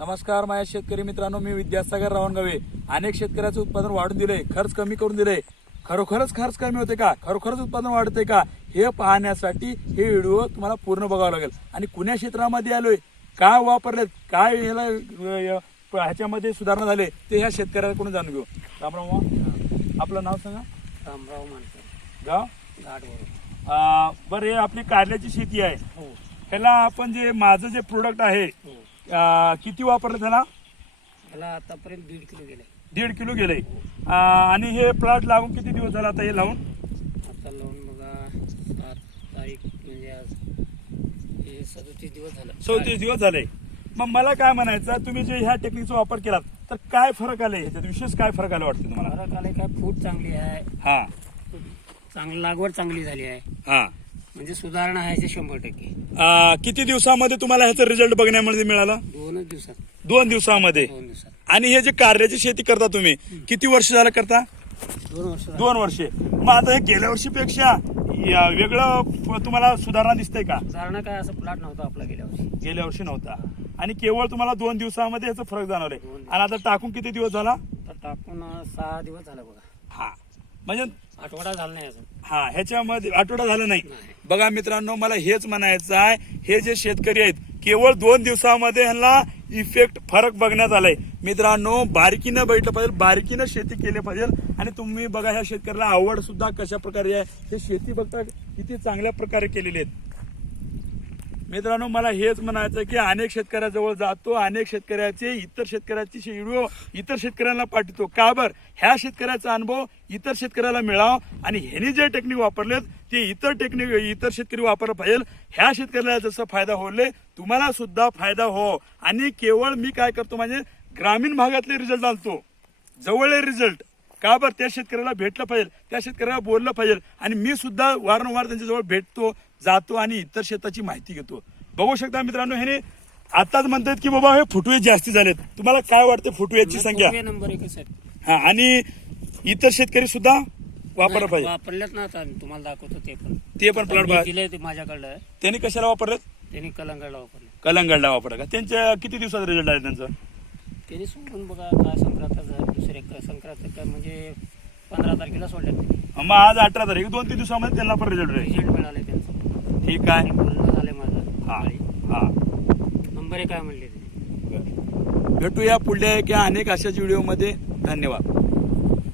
नमस्कार माझ्या शेतकरी मित्रांनो, मी विद्यासागर रावणगावे. अनेक शेतकऱ्याचं उत्पादन वाढून दिलंय, खर्च कमी करून दिलंय. खरोखरच खर्च कमी होते का, खरोखरच उत्पादन वाढते का, हे पाहण्यासाठी हे व्हिडिओ तुम्हाला पूर्ण बघावं लागेल. आणि कुण्या क्षेत्रामध्ये आलोय, काय वापरलेत, काय ह्याला ह्याच्यामध्ये सुधारणा झाले ते ह्या शेतकऱ्याकडून जाणून घेऊ. रामराव, आपलं नाव सांगा. रामराव मानकर, गाव घाटवरून. बरं, हे आपली कारल्याची शेती आहे. हो ह्याला आपण जे माझं जे प्रोडक्ट आहे हो. किती वापरलं त्याला? मला आतापर्यंत 1.5 किलो गेले. 1.5 किलो गेलंय. आणि हे प्लॉट लावून किती दिवस झाला आता हे लावून? आता लावून बघा 7 तारीख म्हणजे आज हे 37 दिवस झालं. 34 दिवस झाले. मग मला काय म्हणायचं, तुम्ही जे ह्या टेक्निकचा वापर केलात तर काय फरक आले, ह्याच्यात विशेष काय फरक आला वाटतं तुम्हाला? फरक आलाय काय, फूट चांगली आहे, हा चांगली लागवड चांगली झाली आहे, हा. म्हणजे सुधारणा आहे 100%. किती दिवसामध्ये तुम्हाला ह्याचा रिझल्ट बघण्यामध्ये मिळाला? 2 दिवसात. 2 दिवसामध्ये. 2 दिवसात. आणि हे जे कारल्याची शेती करता तुम्ही किती वर्ष झालं करता? 2 वर्ष. 2 वर्षे. मग आता हे गेल्या वर्षीपेक्षा वेगळं तुम्हाला सुधारणा दिसते का? सुधारणा काय, असं प्लॉट नव्हता आपला गेल्या वर्षी. गेल्या वर्षी नव्हता. आणि केवळ तुम्हाला 2 दिवसामध्ये याचा फरक जाणवलाय. 2 दिवस. आणि आता टाकून किती दिवस झाला? तर टाकून 6 दिवस झाला बघा. हा, म्हणजे आठवडा झाला नाही अजून. हा, ह्याच्यामध्ये आठवडा झाला नाही. नाही. बघा मित्रांनो, मला हेच म्हणायचं आहे, हे जे शेतकरी आहेत केवळ 2 दिवसामध्ये ह्यांना इफेक्ट फरक बघण्यात आलाय. मित्रांनो, बारकीनं बैठलं पाहिजे, बारकीनं शेती केली पाहिजे. आणि तुम्ही बघा, ह्या शेतकऱ्याला आवड सुद्धा कशा प्रकारे आहे, हे शेती बघता किती चांगल्या प्रकारे केलेली आहेत. मित्रांनो, मला हेच म्हणायचं की अनेक शेतकऱ्याजवळ जातो, अनेक शेतकऱ्याचे इतर शेतकऱ्याची व्हिडिओ इतर शेतकऱ्यांना पाठवतो. का बरं? ह्या शेतकऱ्याचा अनुभव इतर शेतकऱ्याला मिळावा आणि ह्यांनी जे टेक्निक वापरलेत ते इतर शेतकरी वापरलं पाहिजे. ह्या शेतकऱ्याला जसं फायदा होले, तुम्हाला सुद्धा फायदा हो. आणि केवळ मी काय करतो, म्हणजे ग्रामीण भागातले रिझल्ट आणतो, जवळले रिझल्ट. का बरं? त्या शेतकऱ्याला भेटलं पाहिजे, त्या शेतकऱ्याला बोललं पाहिजे. आणि मी सुद्धा वारंवार त्यांच्याजवळ भेटतो, जातो आणि इतर शेताची माहिती घेतो. बघू शकता मित्रांनो, ह्याने आताच म्हणतात की बाबा हे फुटवे जास्ती झालेत. तुम्हाला काय वाटतं फुटव्याची संख्या? नंबर 1 आहे. हा, आणि इतर शेतकरी सुद्धा वापरलं पाहिजे. वापरलेत ना, आता तुम्हाला दाखवतो ते पण प्लॉट दिले ते माझ्याकडलं. त्यांनी कशाला वापरलेत? त्यांनी कलंगडला वापरले. कलंगडला वापरलं का? त्यांच्या किती दिवसाचा रिझल्ट आहे त्यांचा? त्यांनी सोडून बघा, काय संक्रांत दुसरे संक्रांत काय म्हणजे 15 तारखेला सोडले. मग आज 18 तारीख, 2-3 दिवसामध्ये त्यांना पण रिझल्ट राहील. रिझल्ट मिळाले त्यांचं. ठीक आहे. बोलणं झालं माझं. हा हा. नंबर 1 काय म्हणले ते. भेटूया पुढल्या एका अनेक अशाच व्हिडिओमध्ये. धन्यवाद.